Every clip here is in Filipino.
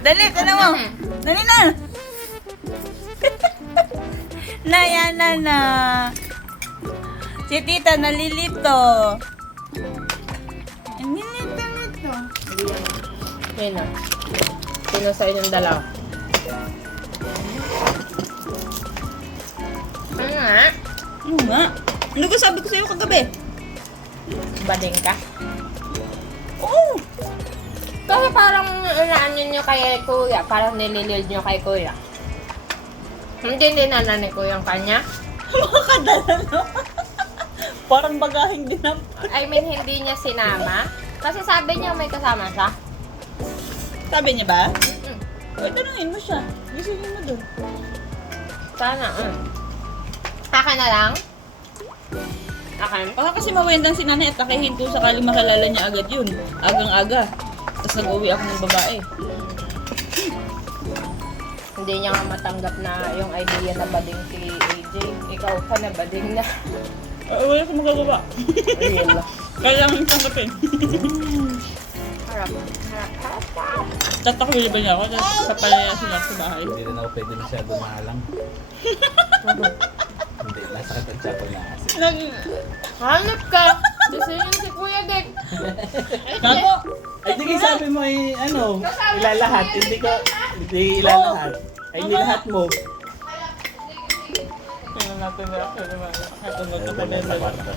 Dali, tala mo. Dali na. Nayana na. Si tita nalilito. Nilito nito. Ayun na. Sino sa inyong dalawa? Ano nga? Ano nga? Ano ko sabi ko sa'yo kagabi? Bading ka? Oo. Kasi parang inaano nyo kay kuya. Parang nililil nyo kay kuya. Hindi dinala ni kuya ang kanya. Makadala no? Parang bagahing dinam. I mean, hindi niya sinama. Kasi sabi niya may kasama siya. Sabi niya ba? Uy, tanungin mo siya. Gisingin mo dun. Sana, Akin na lang? Akin? Baka kasi mawendang si nanay at nakahinto sakaling makilala niya agad yun. Agang-aga. Tapos nag-uwi ako ng babae. Hindi niya nga matanggap na yung idea na bading si AJ. Ikaw pa na bading na. Wala ko magagawa. Ayun lang. Kailangan tanggapin. Harap. Harap. Tatakwili ba niya ako? Tapos papalayasin ako sa bahay. Hindi rin ako pwede masyado maalang. Hindi, nasakit ang tiyan ko na kasi. Hanap ka! Kasi yun si Kuya Dek. Kako! Ay, di kayo sabi mo ay ano, ilalahat. Hindi ilalahat. Ay, nilahat mo. Tingnan natin na ako naman. Ito mo ito Ano ba yan sa kwarto?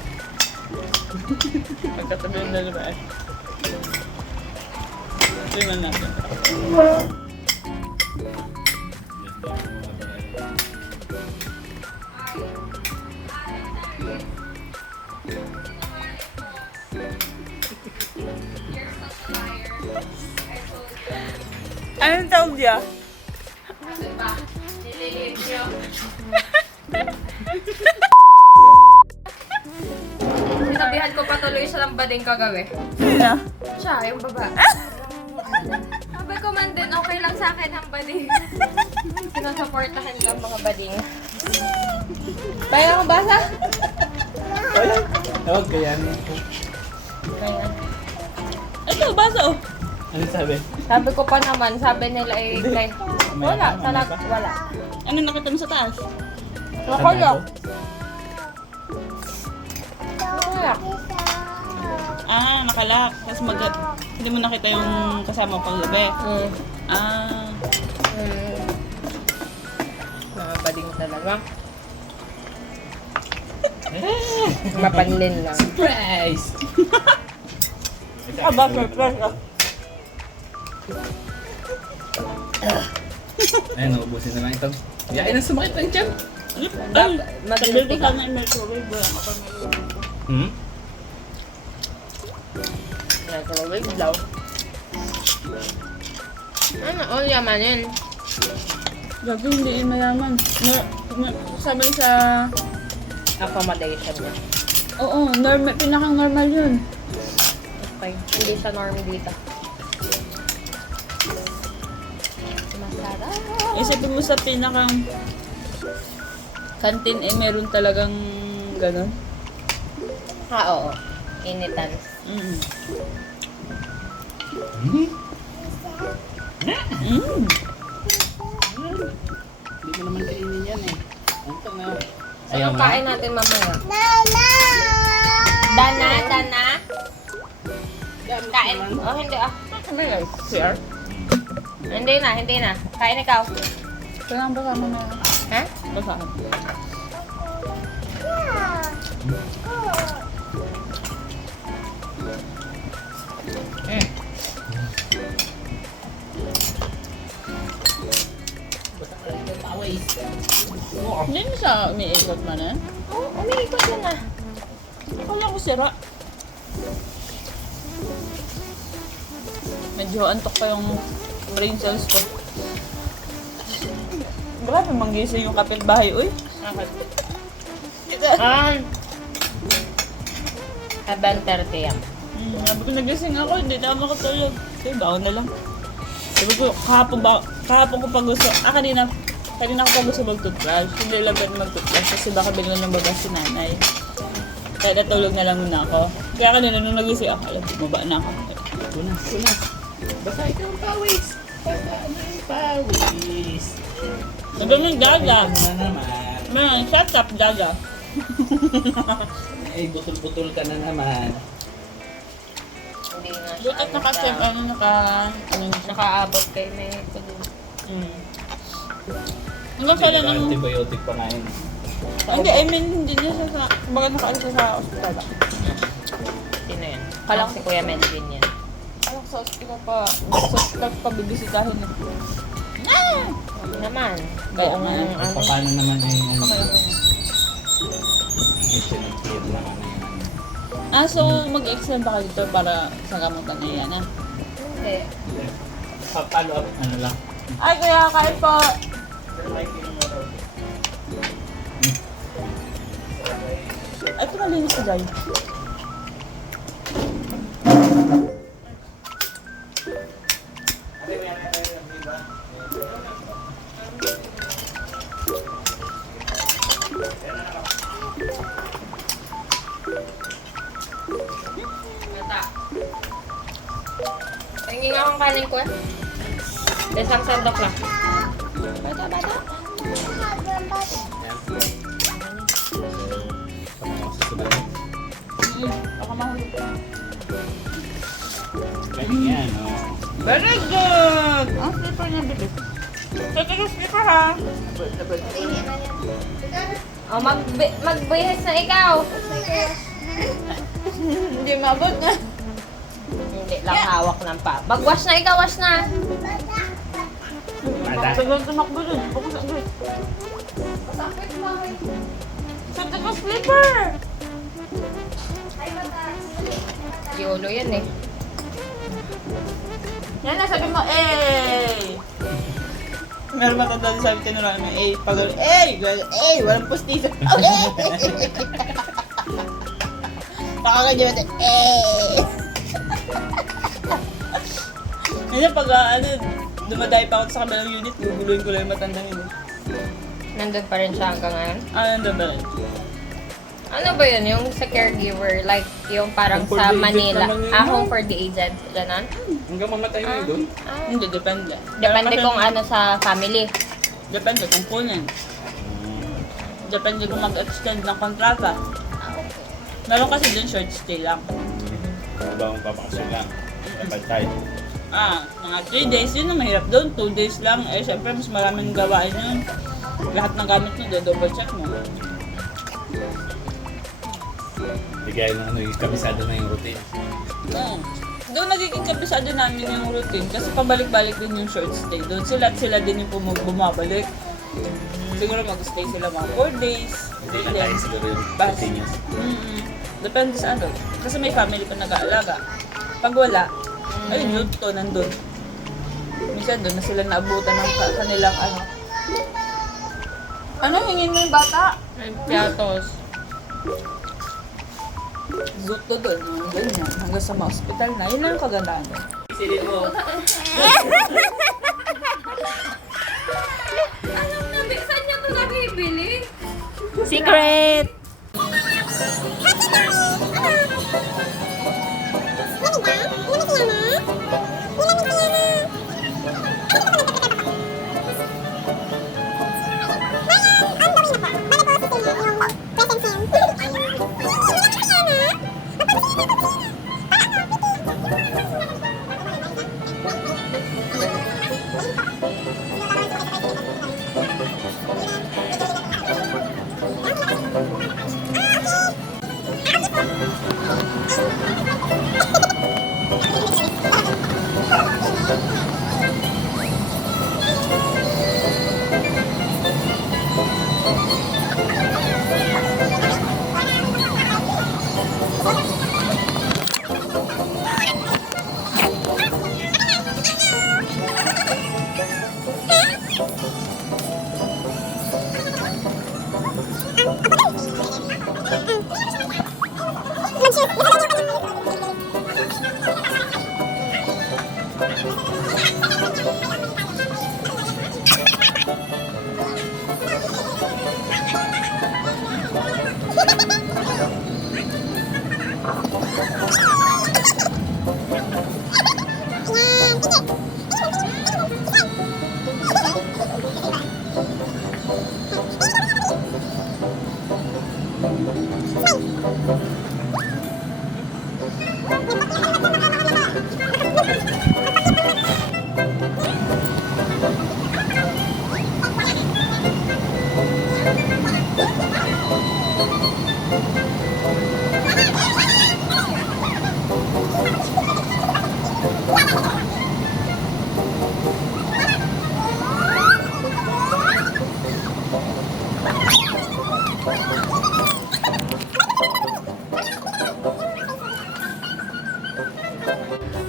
Pagkatabi yung dalawa eh. Tingnan natin. Anong tawag niya? Diba? Nililip niyo. Sinabihan ko patuloy siya ng bading kagabi. Sino? Siya, yung baba. Sabi ko man din, okay lang sa akin ang bading. Sinusuportahan ko ang mga bading. Kaya ako basa? Wala. Tawag ko yan. Kaya. Ito, basa oh. Ano sabi? Sabi ko pa naman, sabi nila eh, Hindi. kay... Wala, talaga, wala. Ano nakita mo sa taas? Wala. Wala. Ah, nakalak. Tapos hindi mo nakita yung kasama pang gabi. Ah, Mga bading talaga. Mapanlin lang. Surprise! aba, surprise ah. Ayun, naubusin na lang ito. Yain na sumakit ang tiyan. Ay, Mag-guilty sabi ko ka. sana yung microwave. Wala ka pa microwave. Hmm? Microwave daw. Ano, all yamanin. Gabi, hindi yun mayaman. Sabi sa... Accommodation niya. Oo, normal, pinakang normal yun. Okay. Hindi siya norm dito. Masarap. Isipin mo sa pinakang kantin eh meron talagang ganun. Oo. Initan. Mm. Hmm? Mm. Hindi ko naman kainin yan eh. Ito na. Ayaw nga. kain natin mamaya. Dana. Gamit Kain. naman. Oh, hindi ah. Ano yun? Here? Hindi na. Kain ikaw. Kailangan ba kama na? Ha? Basahan. Hindi mo siya umiikot man eh. Oh, umiikot yun na. Akala ko sira. Medyo antok pa yung brain cells ko. Grabe, manggising yung kapitbahay, uy. Abang 30 yan. Sabi ko, nagising ako, hindi na ako makatulog. Sige, baon na lang. Sabi ko, kahapon ko pa gusto, kanina ko pa gusto mag-toothbrush. Hindi lang pwede mag-toothbrush kasi baka biglang nabagas si nanay. Kaya natulog na lang muna ako. Kaya kanina nung nagising ako, alam, bumaba na ako. Tunas. Basta ikaw ang pawis. Basta ano yung pawis. Sabi mo, Jaja. Na naman. Man, shut up, Jaja. Eh, butol-butol ka na naman. Hindi nga siya. Bukat na kasi, Nakaabot kay may Hanggang sa lang ng... Antibiotic pa nga yun. Hindi, I mean, hindi niya siya sa... Baga nakaalis siya sa ospital. Sino yun? Kalang si Kuya Melvin yan. Alam, sa ospital pa. Sa ospital pa bibisitahin niya. Ah! Naman. Kaya Buong nga. ano. Paano naman yung ano? Okay. Mission and clear lang ano yun. So mag-extend ba kayo dito para sa gamutan na yan, ah? Hindi. Follow up, ano lang. Ay, kuya, kain po! Ay, ito malinis ka, Jai. Mata. Tingin akong kanin ko eh. Isang sandok lang. Bata. Baka mahulog. Ganyan, oh. Very good! Ang slipper niya, bilis. Take yung slipper, ha? Oh, magbihis na ikaw. Hindi mabot na. Hindi lang hawak ng pa. Mag-wash na ikaw, wash na. Mata. Tagal tumakbo dun. Bukas ang grid. Take yung slipper! Yolo yan eh. Yan na, sabi mo, eh! Meron matanda din sabi tinuruan mo, eh, pag walang pustiso. Baka ganyan natin, Ngayon pag, dumadayo pa ako sa kabilang unit, guguluhin ko lang yung matandang yun. Nandun pa rin siya hanggang ngayon. Nandun ba rin? Ano ba yun? Yung sa caregiver, like yung parang Home for sa the aged Manila. naman yun, Home for the aged. Ganon? Hanggang mamatay mo yun doon. Hindi, depende. Depende Meron kung kasi- ano sa family. Depende kung kunin. Depende kung mag-extend ng kontrata. Meron kasi dun short stay lang. Habang papakasyon lang. Kapantay. Mga 3 days, yun na mahirap doon. 2 days lang, syempre mas maraming gawain yun. Lahat ng gamit mo, double check mo. Bigay na ano, yung kabisado na yung routine. Doon nagiging kabisado namin yung routine kasi pabalik-balik din yung short stay. Doon sila at sila din yung bumabalik. Siguro mag-stay sila mga 4 days. Hindi na tayo siguro yung Bas. continuous. Depende sa ano. Kasi may family pa nag-aalaga. Pag wala, ayun yun, to nandun. Minsan doon na sila naabutan ng kanilang ano. Ano, hingin mo yung bata? Piatos. Zuto doon, mga ganyan. Hanggang sa hospital na. Yun lang yung kagandaan doon. Silin mo. Anong nabi? Saan niya ito nabibili? Secret!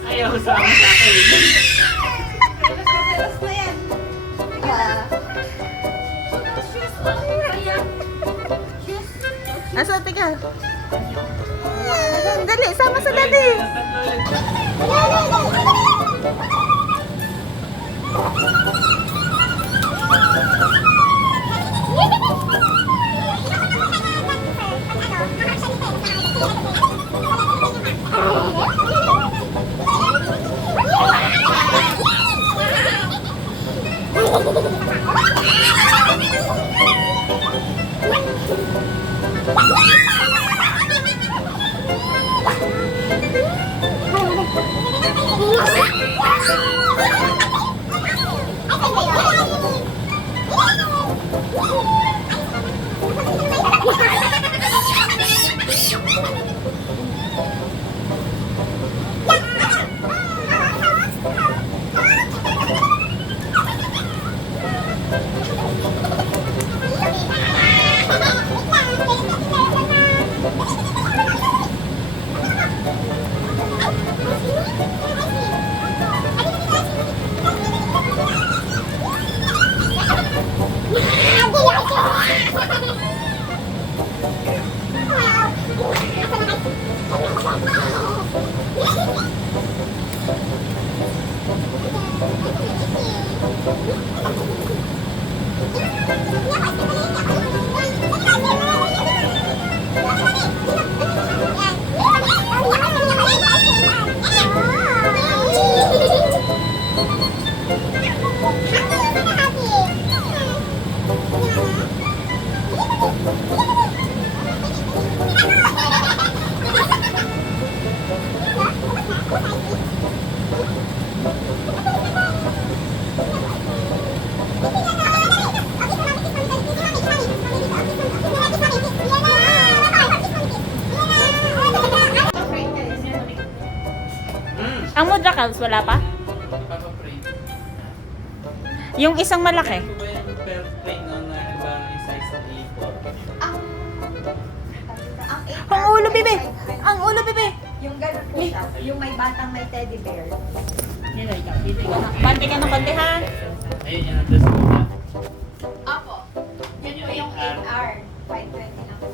Ayaw sa akin. Mas na yan. Asa, teka. Dali, sama sa dali. Ang mudra calves, wala pa? Papa-pray. Yung isang malaki. Ano ba yung pray nun na ibang size ng A4? Ang ulo, bebe! Ang ulo, bebe! Yung ganun po siya, yung may batang may teddy bear. Bante ka ng bante, ha? Ayun yan ang dress ko. Apo. Yan po yung 8R. 520 lang po.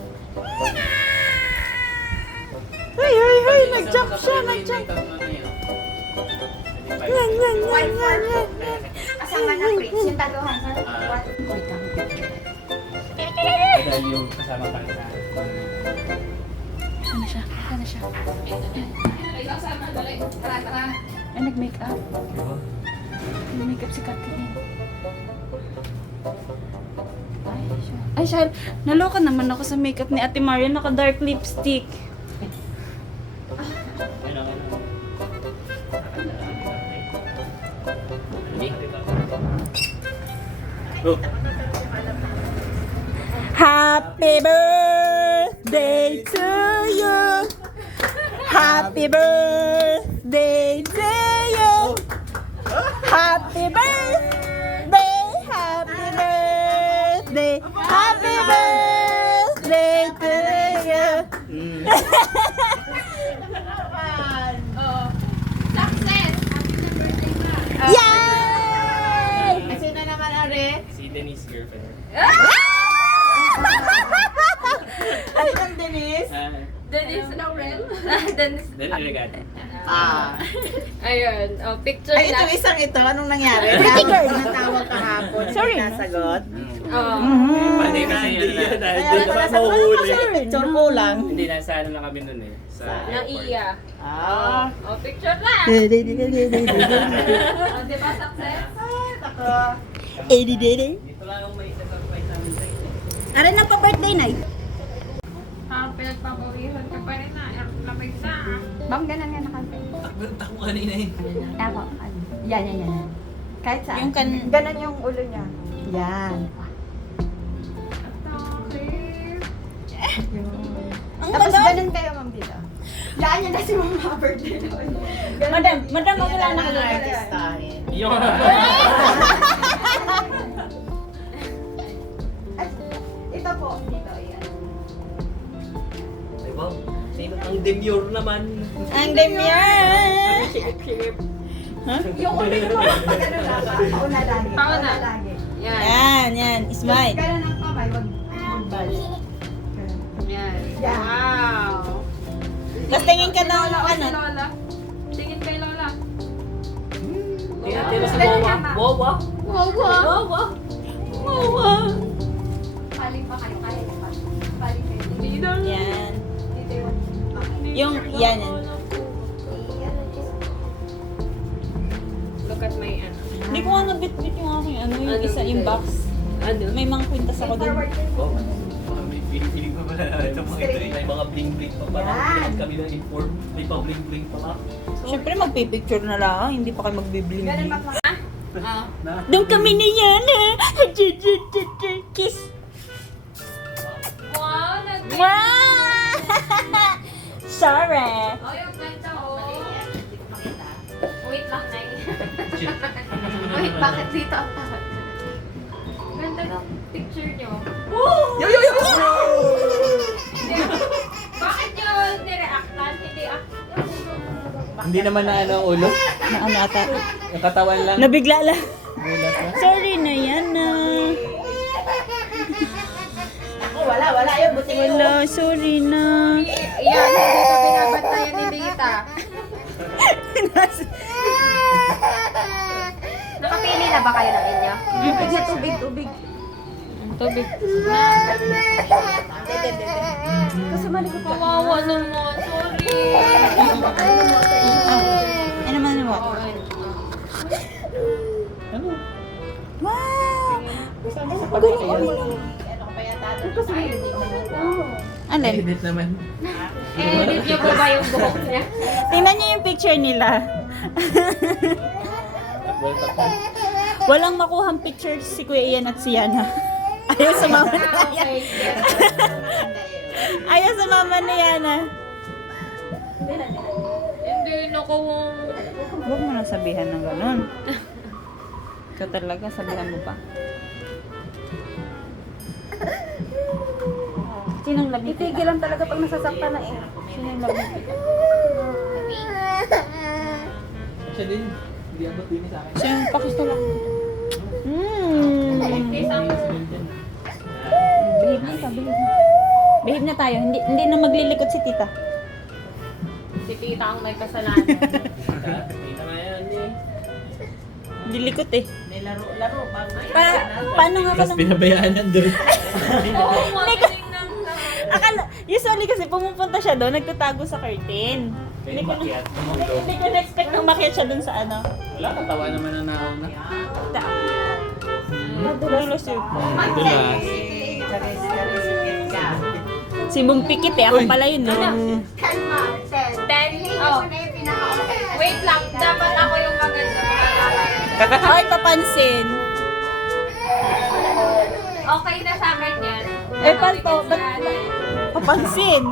Ay, ay, ay! Nag-jump siya, nag-jump! Yan, yan, yan, yan, yan! Kasama na prints. Yung taluhan sa Dahil yung kasama pa sa Ano siya? Ano siya? Ay, nag-makeup. Nag-makeup si Catherine. Ay, siya. Naloka naman ako sa makeup ni Ate Maria. Naka-dark lipstick. Oh. Happy birthday to you. Happy birthday to you. Happy birthday, happy birthday, happy birthday to you. Success! Yay! Sino naman ari? Si Denise girlfriend. Ano ang Denise? Dennis Laurel. Dennis. Then regard. Ayun. Oh, picture Ay, na. ito isang ito. Anong nangyari? Pretty girl. Natawag kahapon. Sorry. Hindi nasagot. Oh. Pwede kasi yun na. Kaya pala sa picture ko lang. Hindi, nasa ano lang kami nun eh. Sa Ng iya. Ah. Oh, picture na. Oh, di ba success? Ako. Eddie Dede. Dito lang ako may isa surprise. Aray na pa birthday na Pinagpapawisan ka pa rin na. Lamig na. Ma'am, ganun nga nakante. Takbo kanina eh. Ako. Yan. Kahit saan. Yung kan- Ganun yung ulo niya. Yan. Ang Tapos madam. ganun kayo, ma'am, dito. Yan yan kasi mga birthday naman. Madam, wala na ka Yung Ito po, dito, yan. Diba? Ang demure naman. Ang demure. Sikip-sikip. Yung ulo niyo po, ganun lang. Pauna lagi. Pauna. lagi. Yan. Smile. Ganun ang kamay, wag magbalik. Yan. Yan. Wow. Tapos tingin ka ng Si ano. Lola. Tingin kay Lola. Tira sa wawa. Wawa. Wawa. Wawa. Paling pa kayo, kahit pa. Paling kayo. Leader. Yan. Dito yung Yung, yan. Look at my ano. Hindi ko nga nabit-bit yung aking ano, yung isa, yung box. Ano? May mga kwintas ako dun. forward kayo. May piling pa pala ito mga ito. May mga bling-bling pa pala. Yan. Kami na inform. May pa bling-bling pa pa. Siyempre magpipicture na lang, hindi pa kayo Ganun magbibling. ma'am. Na. Doon kami ni Yana. Kiss. Wow, nag- Wow! Sorry. Oh, yung kwento, oh. Wait lang, Nay. Wait, bakit dito ang tawag? Ganda ng picture nyo. Bakit nyo nireactan? Hindi Hindi naman na ano ang ulo. Na ano ata? Yung katawan lang. Nabigla lang. Gulat na. Sorry na Yana. Wala yun. Buti yun. Wala, sorry na. Yan, hindi ka binabantayan ni Dita. Nakapili na ba kayo ng inyo? Tubig. Tubig. Kasi mali ko pa. Kawawa naman, sorry. Ano man mo? Ano? Wow! Kasama sa pagkakayan. Ano? Edit naman. Edit niyo po ba yung buhok niya? Tingnan niyo yung picture nila. Takbo. Walang makuhang picture si Kuya Ian at si Yana. Ayaw sa mama ni Yana. Ayaw sa mama ni Yana. Hindi na ko. Huwag mo na sabihan ng ganun. Ikaw talaga, sabihan mo pa. Sinong labi? Itigil lang talaga pag nasasaktan na eh. Sinong labi? Siya din. Hindi abot din sa akin. Sinong pakista lang? Behave na, behave na. Behave na tayo. Hindi na maglilikot si tita. Si Tita ang may kasalanan. Kita nga yan eh. Dilikot eh. Paano nga ka Tapos lang? pinabayaan nandun. Oo, magaling lang. Akala, usually kasi pumupunta siya doon, nagtatago sa curtain. Kaya makiat. Hindi ko na-expect na makiat siya doon sa ano. Wala, katawa naman na nauna. Madulos yun. Madulas. Si Bong Pikit eh, ako pala yun. No? 10 Oh. Wait lang, dapat ako yung maganda. Ay, papansin. Okay na sa akin yan. Eh, panto, ba't papansin?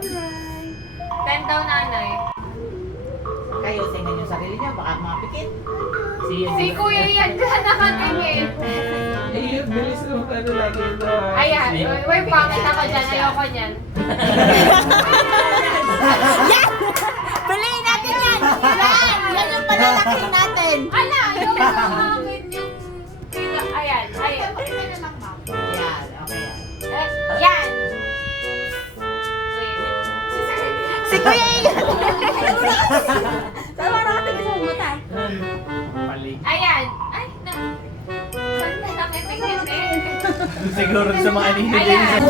10 daw, nanay. Kayo, tingnan yung sarili niyo, baka mapikit. Si Kuya yan ka nakatingin. Eh, bilis mo ka ano lagi ito. Ayan, wait, pangit ako dyan. Ayoko niyan. Baliin natin yan! Yan! Yan yung palalaki natin! Ala, yung pangit yung... Ayan, ayan. Yan, okay yan. Yan. Wait. Si Kuya Ian! Tama na ka tingin sa umutan. Pali. Ayan. Ay, na. Saan na nakitingin eh? Siguro sa mga Ayan.